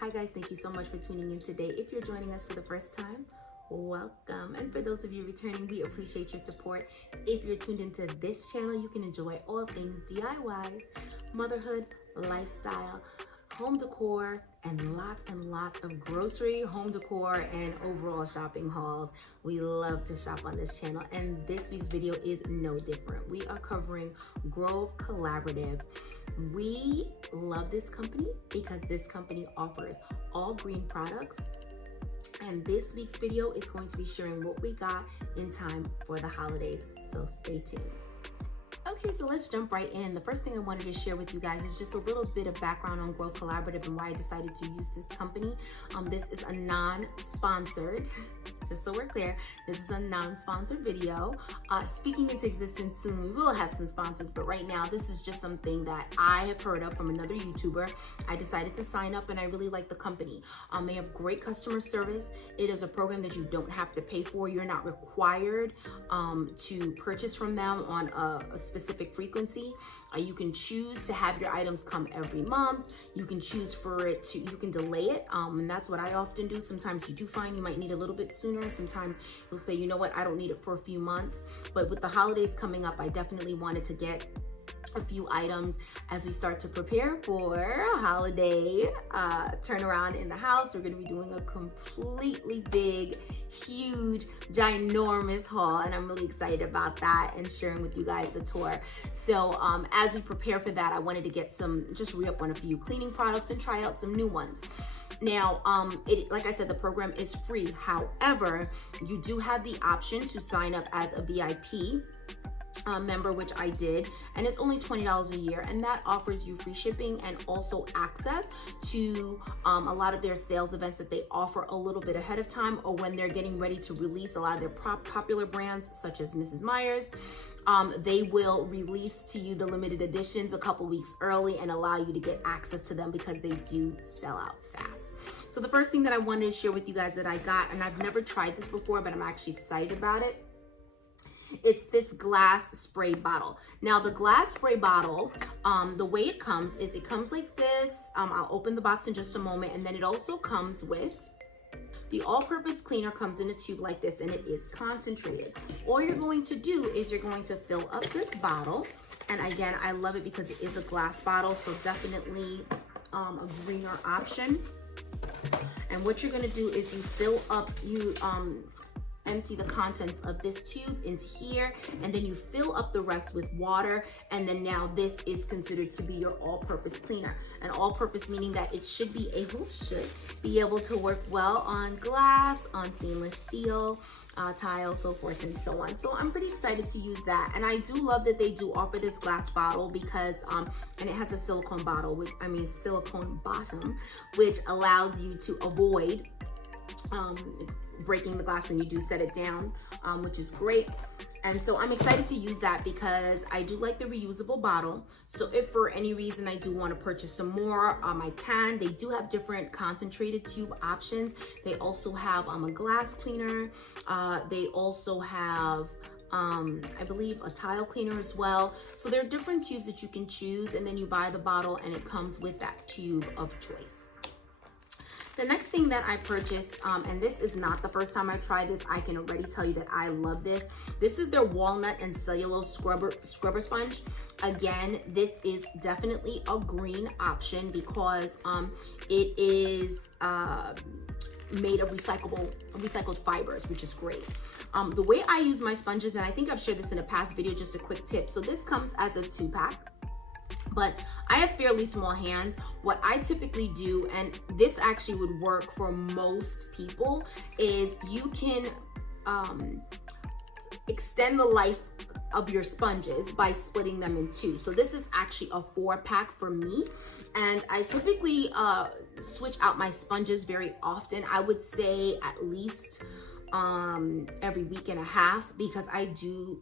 Hi guys, thank you so much for tuning in today. If you're joining us for the first time, welcome. And for those of you returning, we appreciate your support. If you're tuned into this channel, you can enjoy all things DIY, motherhood, lifestyle, home decor, and lots of grocery, home decor, and overall shopping hauls. We love to shop on this channel, and this week's video is no different. We are covering Grove Collaborative. We love this company because this company offers all green products, and this week's video is going to be sharing what we got in time for the holidays, so stay tuned. Okay, so let's jump right in. The first thing I wanted to share with you guys is just a little bit of background on Grove Collaborative and why I decided to use this company. This is a non-sponsored, just so we're clear, this is a non-sponsored video. Speaking into existence soon, we will have some sponsors, but right now this is just something that I have heard of from another YouTuber. I decided to sign up and I really like the company. They have great customer service. It is a program that you don't have to pay for. You're not required to purchase from them on a specific frequency. You can choose to have your items come every month. You can choose for it to, you can delay it. And that's what I often do. Sometimes you do find you might need a little bit sooner. Sometimes you'll say, you know what, I don't need it for a few months. But with the holidays coming up, I definitely wanted to get a few items as we start to prepare for a holiday turnaround in the house. We're going to be doing a completely big, huge, ginormous haul, and I'm really excited about that and sharing with you guys the tour. So as we prepare for that, I wanted to get just re-up on a few cleaning products and try out some new ones. Now, like I said, the program is free. However, you do have the option to sign up as a VIP member, which I did, and it's only $20 a year, and that offers you free shipping and also access to a lot of their sales events that they offer a little bit ahead of time, or when they're getting ready to release a lot of their popular brands such as Mrs. Meyers. They will release to you the limited editions a couple weeks early and allow you to get access to them because they do sell out fast. So the first thing that I wanted to share with you guys that I got, and I've never tried this before, but I'm actually excited about it, it's this glass spray bottle. Now the glass spray bottle, the way it comes is it comes like this. I'll open the box in just a moment, and then it also comes with the all-purpose cleaner. Comes in a tube like this, and it is concentrated. All you're going to do is you're going to fill up this bottle, and again, I love it because it is a glass bottle, so definitely a greener option. And what you're going to do is you fill up, empty the contents of this tube into here, and then you fill up the rest with water, and then now this is considered to be your all-purpose cleaner. And all-purpose meaning that it should be able to work well on glass, on stainless steel, tile, so forth and so on. So I'm pretty excited to use that, and I do love that they do offer this glass bottle because and it has a silicone bottom, which allows you to avoid breaking the glass when you do set it down, which is great. And so I'm excited to use that because I do like the reusable bottle. So if for any reason I do want to purchase some more, I can. They do have different concentrated tube options. They also have a glass cleaner. They also have I believe a tile cleaner as well. So there are different tubes that you can choose, and then you buy the bottle and it comes with that tube of choice. The next thing that I purchased, and this is not the first time I tried this, I can already tell you that I love this. This is their walnut and cellulose scrubber sponge. Again, this is definitely a green option because it is made of recycled fibers, which is great. The way I use my sponges, and I think I've shared this in a past video, just a quick tip. So this comes as a 2-pack. But I have fairly small hands. What I typically do, and this actually would work for most people, is you can extend the life of your sponges by splitting them in two. So this is actually a 4-pack for me, and I typically switch out my sponges very often. I would say at least every week and a half, because I do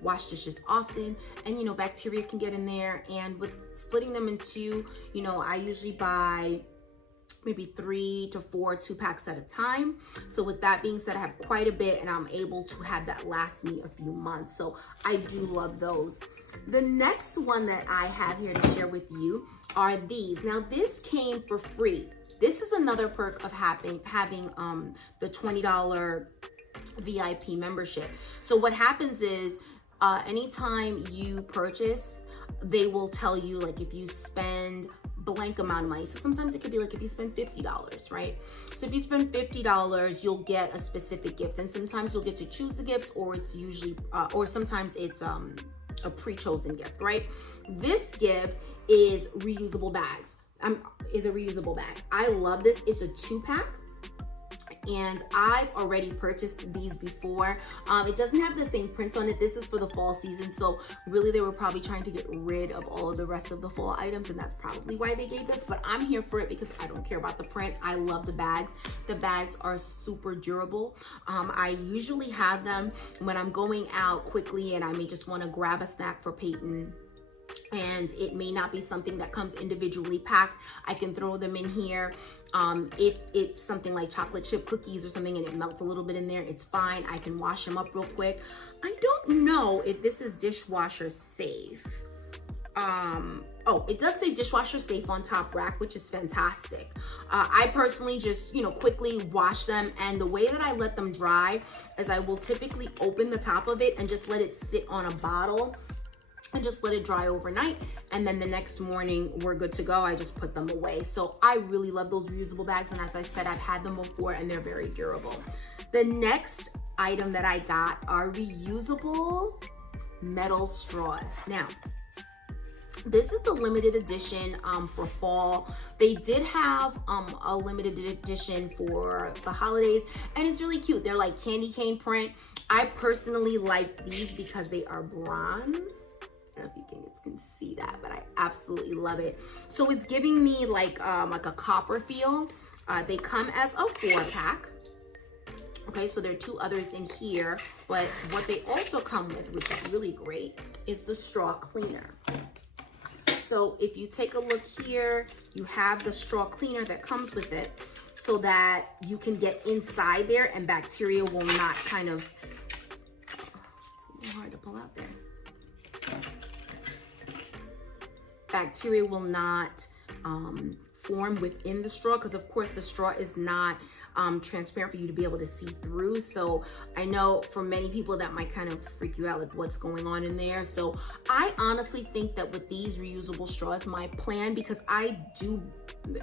wash dishes often, and bacteria can get in there. And with splitting them in two, I usually buy maybe 3 to 4 2-packs at a time. So with that being said, I have quite a bit and I'm able to have that last me a few months. So I do love those. The next one that I have here to share with you are these. Now this came for free. This is another perk of having the $20 VIP membership. So what happens is anytime you purchase, they will tell you like if you spend blank amount of money. So sometimes it could be like if you spend $50, right? So if you spend $50, you'll get a specific gift, and sometimes you'll get to choose the gifts, or it's usually or sometimes it's a pre-chosen gift, right? This gift is reusable bags. Is a reusable bag. I love this. It's a 2-pack. And I've already purchased these before. It doesn't have the same print on it. This is for the fall season. So really they were probably trying to get rid of all of the rest of the fall items, and that's probably why they gave this, but I'm here for it because I don't care about the print. I love the bags. The bags are super durable. I usually have them when I'm going out quickly and I may just want to grab a snack for Peyton, and it may not be something that comes individually packed. I can throw them in here. If it's something like chocolate chip cookies or something and it melts a little bit in there, it's fine. I can wash them up real quick. I don't know if this is dishwasher safe. Oh, it does say dishwasher safe on top rack, which is fantastic. I personally just, quickly wash them, and the way that I let them dry is I will typically open the top of it and just let it sit on a bottle and just let it dry overnight, and then the next morning we're good to go. I just put them away. So I really love those reusable bags, and as I said, I've had them before and they're very durable. The next item that I got are reusable metal straws. Now this is the limited edition for fall. They did have a limited edition for the holidays, and it's really cute. They're like candy cane print. I personally like these because they are bronze. I don't know if you can see that, but I absolutely love it. So it's giving me like a copper feel. They come as a 4-pack. Okay, so there are 2 others in here, but what they also come with, which is really great, is the straw cleaner. So if you take a look here, you have the straw cleaner that comes with it so that you can get inside there and bacteria will not kind of, it's a little hard to pull out there. Bacteria will not form within the straw, because of course the straw is not transparent for you to be able to see through. So I know for many people that might kind of freak you out, like what's going on in there. So I honestly think that with these reusable straws, my plan, because I do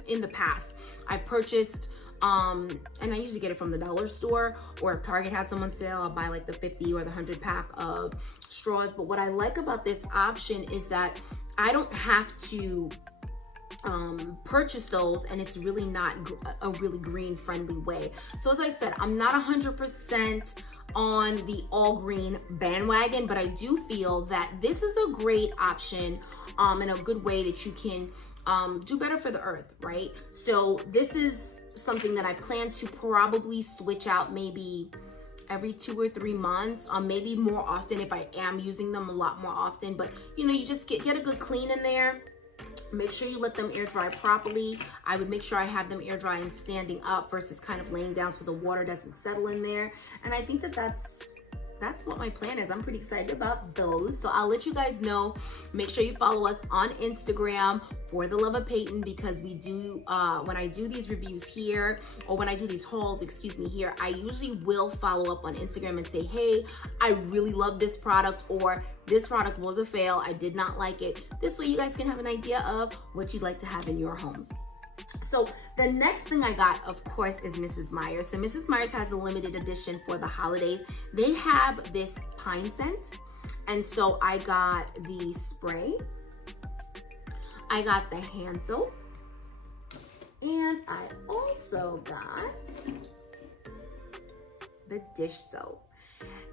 in the past, I've purchased and I usually get it from the dollar store, or if Target has them on sale, I'll buy like the 50 or the 100 pack of straws. But what I like about this option is that I don't have to purchase those, and it's really not a really green friendly way. So as I said, I'm not 100% on the all green bandwagon, but I do feel that this is a great option and a good way that you can do better for the earth, right? So this is something that I plan to probably switch out maybe every 2 or 3 months, maybe more often if I am using them a lot more often. But you just get a good clean in there. Make sure you let them air dry properly. I would make sure I have them air dry and standing up versus kind of laying down so the water doesn't settle in there. And I think that that's what my plan is. I'm pretty excited about those. So I'll let you guys know. Make sure you follow us on Instagram for the Love of Peyton, because we do, when I do these reviews here, or when I do these hauls, here, I usually will follow up on Instagram and say, hey, I really love this product, or this product was a fail, I did not like it. This way you guys can have an idea of what you'd like to have in your home. So the next thing I got, of course, is Mrs. Meyers. So Mrs. Meyers has a limited edition for the holidays. They have this pine scent. And so I got the spray. I got the hand soap. And I also got the dish soap.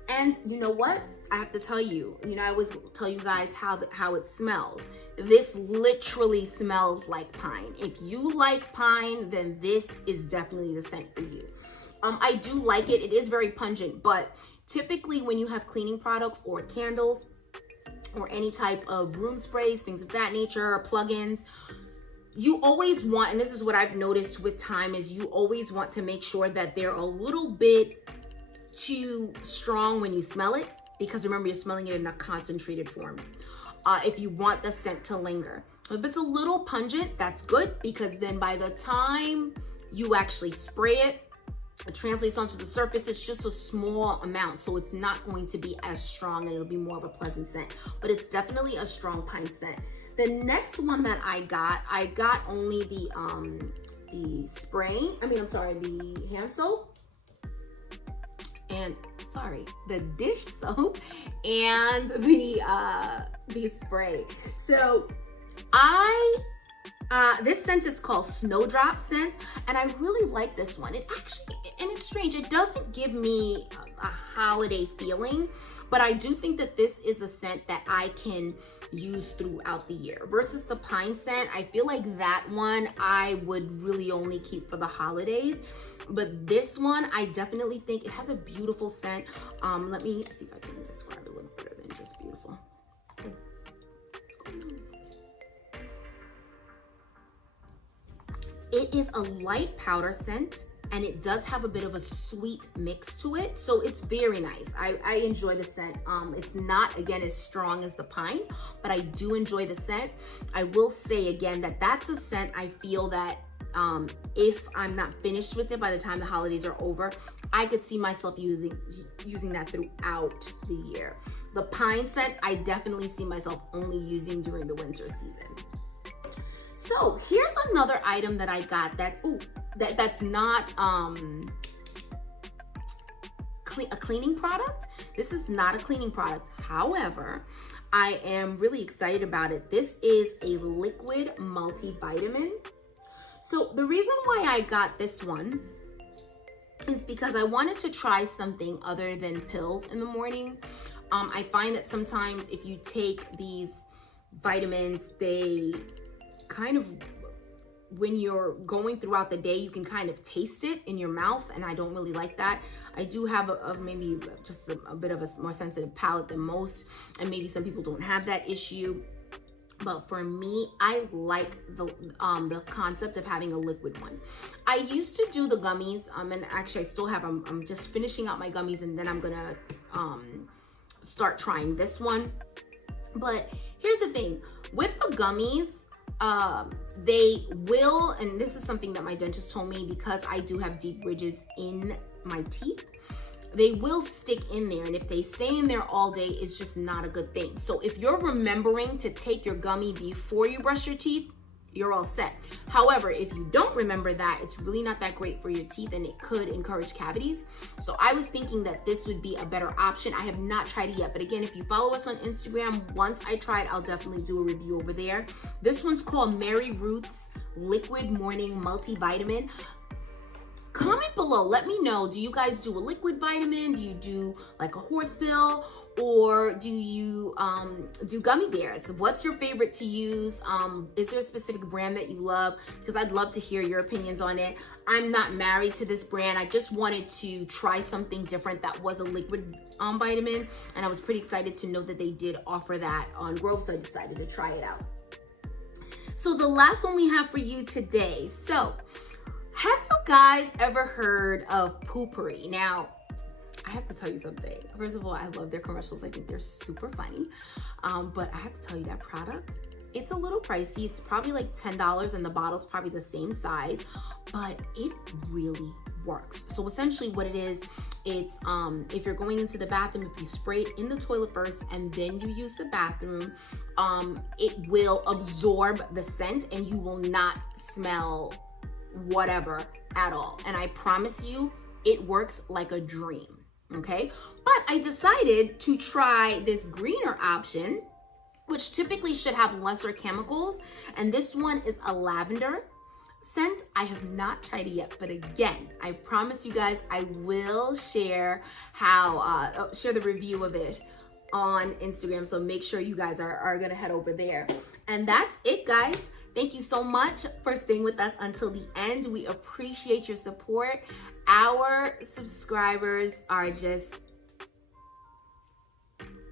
And you know what? I have to tell you, I always tell you guys how it smells. This literally smells like pine. If you like pine, then this is definitely the scent for you. I do like it. It is very pungent, but typically when you have cleaning products or candles or any type of room sprays, things of that nature, or plugins, you always want, and this is what I've noticed with time, is you always want to make sure that they're a little bit too strong when you smell it, because remember, you're smelling it in a concentrated form. If you want the scent to linger. If it's a little pungent, that's good, because then by the time you actually spray it, it translates onto the surface. It's just a small amount, so it's not going to be as strong, and it'll be more of a pleasant scent, but it's definitely a strong pine scent. The next one that I got only the spray, the hand soap, and the dish soap, and the spray. So this scent is called Snowdrop scent, and I really like this one. It actually, and it's strange, it doesn't give me a holiday feeling, but I do think that this is a scent that I can use throughout the year. Versus the pine scent, I feel like that one I would really only keep for the holidays. But this one, I definitely think it has a beautiful scent. Let me see if I can describe it a little better than just beautiful. It is a light powder scent, and it does have a bit of a sweet mix to it, so it's very nice. I enjoy the scent. It's not, again, as strong as the pine, but I do enjoy the scent. I will say again that that's a scent I feel that if I'm not finished with it by the time the holidays are over, I could see myself using that throughout the year. The pine scent, I definitely see myself only using during the winter season. So here's another item that I got that's not a cleaning product. This is not a cleaning product. However, I am really excited about it. This is a liquid multivitamin. So the reason why I got this one is because I wanted to try something other than pills in the morning. I find that sometimes if you take these vitamins, they kind of, when you're going throughout the day, you can kind of taste it in your mouth, and I don't really like that. I do have maybe just a bit of a more sensitive palate than most, and maybe some people don't have that issue. But for me, I like the concept of having a liquid one. I used to do the gummies, and actually I still have, I'm just finishing out my gummies, and then I'm gonna start trying this one. But here's the thing, with the gummies, they will, and this is something that my dentist told me, because I do have deep ridges in my teeth, they will stick in there, and if they stay in there all day, it's just not a good thing. So if you're remembering to take your gummy before you brush your teeth, you're all set. However, if you don't remember that, it's really not that great for your teeth, and it could encourage cavities. So I was thinking that this would be a better option. I have not tried it yet, but again, if you follow us on Instagram, once I try it, I'll definitely do a review over there. This one's called Mary Ruth's Liquid Morning Multivitamin. Comment below, let me know, do you guys do a liquid vitamin? Do you do like a horse pill? Or do you do gummy bears? What's your favorite to use? Is there a specific brand that you love? Because I'd love to hear your opinions on it. I'm not married to this brand. I just wanted to try something different that was a liquid vitamin, and I was pretty excited to know that they did offer that on Grove, so I decided to try it out. So the last one we have for you today. So have you guys ever heard of Poopery? Now, I have to tell you something. First of all, I love their commercials. I think they're super funny. But I have to tell you, that product, it's a little pricey. It's probably like $10, and the bottle's probably the same size, but it really works. So essentially what it is, it's if you're going into the bathroom, if you spray it in the toilet first and then you use the bathroom, it will absorb the scent and you will not smell whatever at all. And I promise you, it works like a dream. Okay, but I decided to try this greener option, which typically should have lesser chemicals, and this one is a lavender scent. I have not tried it yet, but again, I promise you guys I will share share the review of it on Instagram, so make sure you guys are gonna head over there. And that's it, guys. Thank you so much for staying with us until the end. We appreciate your support. Our subscribers are just,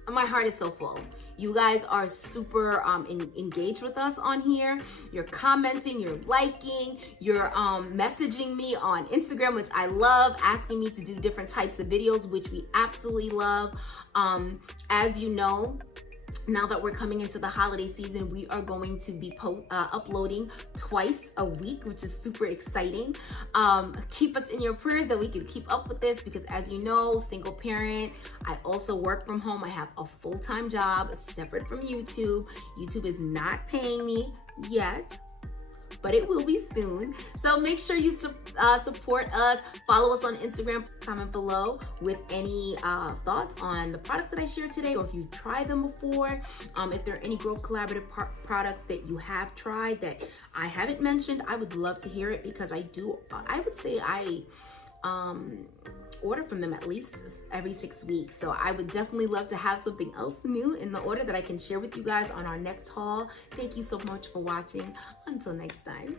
my heart is so full. You guys are super engaged with us on here. You're commenting, you're liking, you're messaging me on Instagram, which I love, asking me to do different types of videos, which we absolutely love. As you know, now that we're coming into the holiday season, we are going to be uploading twice a week, which is super exciting. Keep us in your prayers that we can keep up with this, because as you know, single parent, I also work from home. I have a full-time job separate from YouTube. YouTube is not paying me yet, but it will be soon. So make sure you support us. Follow us on Instagram. Comment below with any thoughts on the products that I shared today, or if you've tried them before. If there are any Growth Collaborative products that you have tried that I haven't mentioned, I would love to hear it, because I would say I order from them at least every 6 weeks. So I would definitely love to have something else new in the order that I can share with you guys on our next haul. Thank you so much for watching. Until next time.